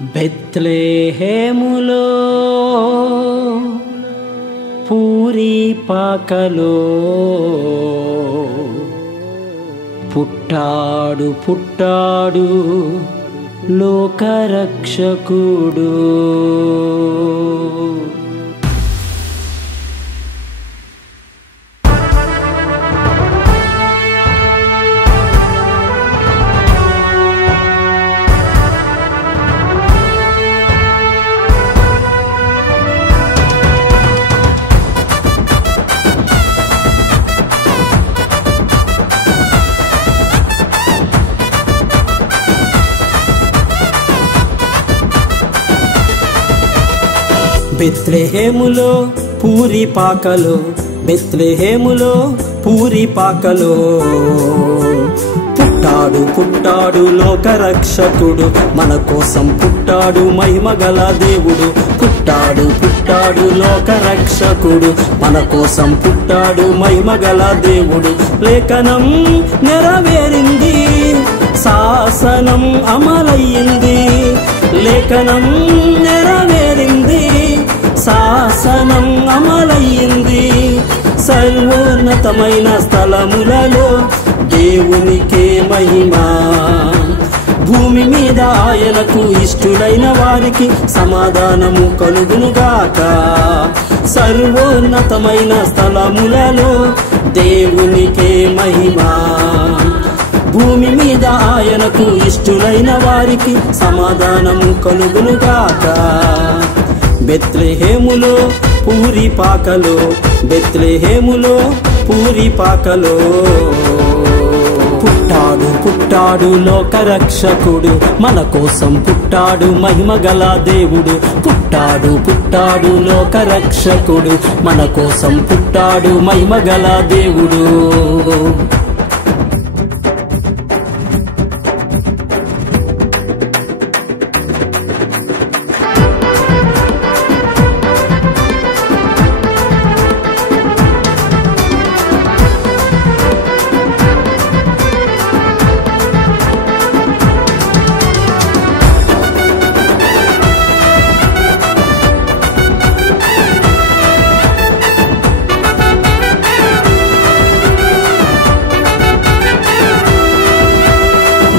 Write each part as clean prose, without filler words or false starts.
బెత్లెహేములో పూరి పాకలో పుట్టాడు పుట్టాడు లోకరక్షకుడు. బెత్లెహేములో పూరి పాకలో, బెత్లెహేములో పూరి పాకలో పుట్టాడు పుట్టాడు లోకరక్షకుడు. మన కోసం పుట్టాడు మహిమగల దేవుడు. పుట్టాడు పుట్టాడు లోకరక్షకుడు, మన కోసం పుట్టాడు మహిమగల దేవుడు. లేఖనం నెరవేరింది, శాసనం అమలయ్యింది. లేఖనం నెరవేరింది, శాసనం అమలయ్యింది. సర్వోన్నతమైన స్థలములలో దేవునికే మహిమ. భూమి మీద ఆయనకు ఇష్టులైన వారికి సమాధానము కలుగునుగాక. సర్వోన్నతమైన స్థలములలో దేవునికే మహిమ. భూమి మీద ఆయనకు ఇష్టులైన వారికి సమాధానము కలుగునుగాక. బెత్లెహేములో పూరి పాకలో, బెత్లెహేములో పూరి పాకలో పుట్టాడు పుట్టాడు లోకరక్షకుడు. మన కోసం పుట్టాడు మహిమగల దేవుడు. పుట్టాడు పుట్టాడు లోకరక్షకుడు, మన కోసం పుట్టాడు మహిమగల దేవుడు.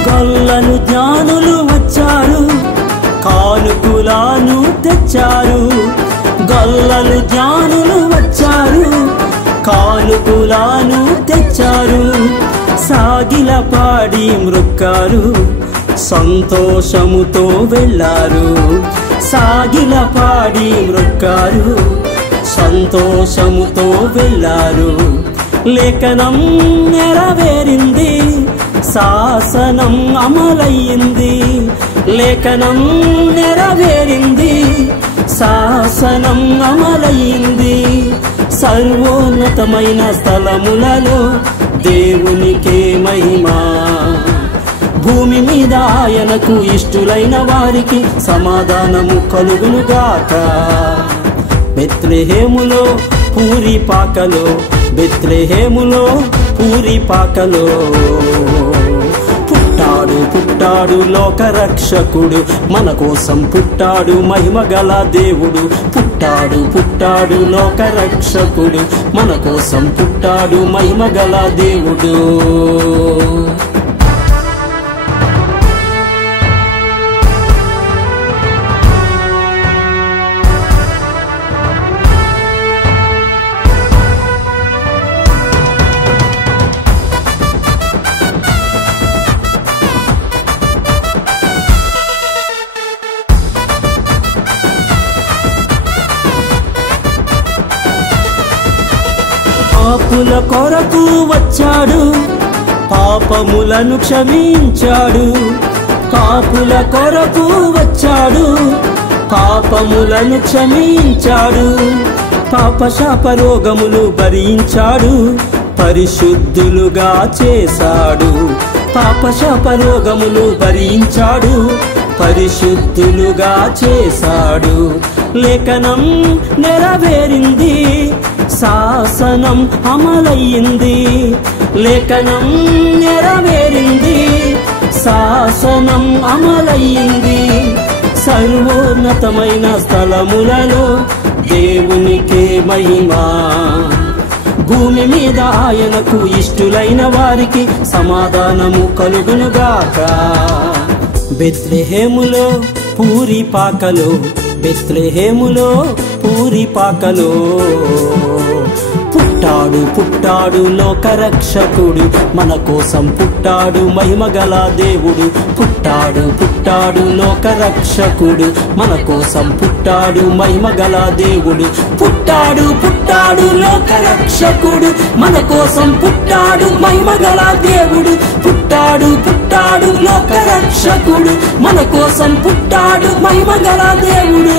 గొల్లను జ్ఞానులు వచ్చారు, కానుకలను తెచ్చారు. గొల్లను జ్ఞానులు వచ్చారు, కానుకలను తెచ్చారు. సాగిల పాడి మ్రొక్కారు, సంతోషముతో వెళ్ళారు. సాగిల పాడి మ్రొక్కారు, సంతోషముతో వెళ్ళారు. లేఖనం నెరవేరింది, శాసనం అమలయ్యింది. లేఖనం నెరవేరింది, శాసనం అమలయ్యింది. సర్వోన్నతమైన స్థలములలో దేవునికే మహిమ. భూమి మీద ఆయనకు ఇష్టులైన వారికి సమాధానము కలుగునుగాక. బెత్లెహేములో పూరి పాకలో, బెత్లెహేములో పూరి పాకలో పుట్టాడు పుట్టాడు లోకరక్షకుడు. మన కోసం పుట్టాడు మహిమగల దేవుడు. పుట్టాడు పుట్టాడు లోకరక్షకుడు, మన కోసం పుట్టాడు మహిమగల దేవుడు. పాపుల కొరకు వచ్చాడు, పాపములను క్షమించాడు. పాపుల కొరకు వచ్చాడు, పాపములను క్షమించాడు. పాపశాప రోగములు భరించాడు, పరిశుద్ధులుగా చేశాడు. పాపశాప రోగములు భరించాడు, పరిశుద్ధులుగా చేశాడు. లేఖనం నెరవేరింది, శాసనం అమలయ్యింది. లేఖనం నెరవేరింది, శాసనం అమలయ్యింది. సర్వోన్నతమైన స్థలములలో దేవునికే మహిమా. భూమి మీద ఆయనకు ఇష్టులైన వారికి సమాధానము కలుగునుగాక. బెత్లెహేములో పూరి పాకలో, బెత్లెహేములో పూరి పాకలో పుట్టాడు పుట్టాడు లోకరక్షకుడు, మన కోసం పుట్టాడు మహిమగల దేవుడు. పుట్టాడు పుట్టాడు లోకరక్షకుడు, మన కోసం పుట్టాడు మహిమగల దేవుడు. పుట్టాడు పుట్టాడు లోకరక్షకుడు, మన కోసం పుట్టాడు మహిమగల దేవుడు. పుట్టాడు పుట్టాడు లోకరక్షకుడు, మన కోసం పుట్టాడు మహిమగల దేవుడు.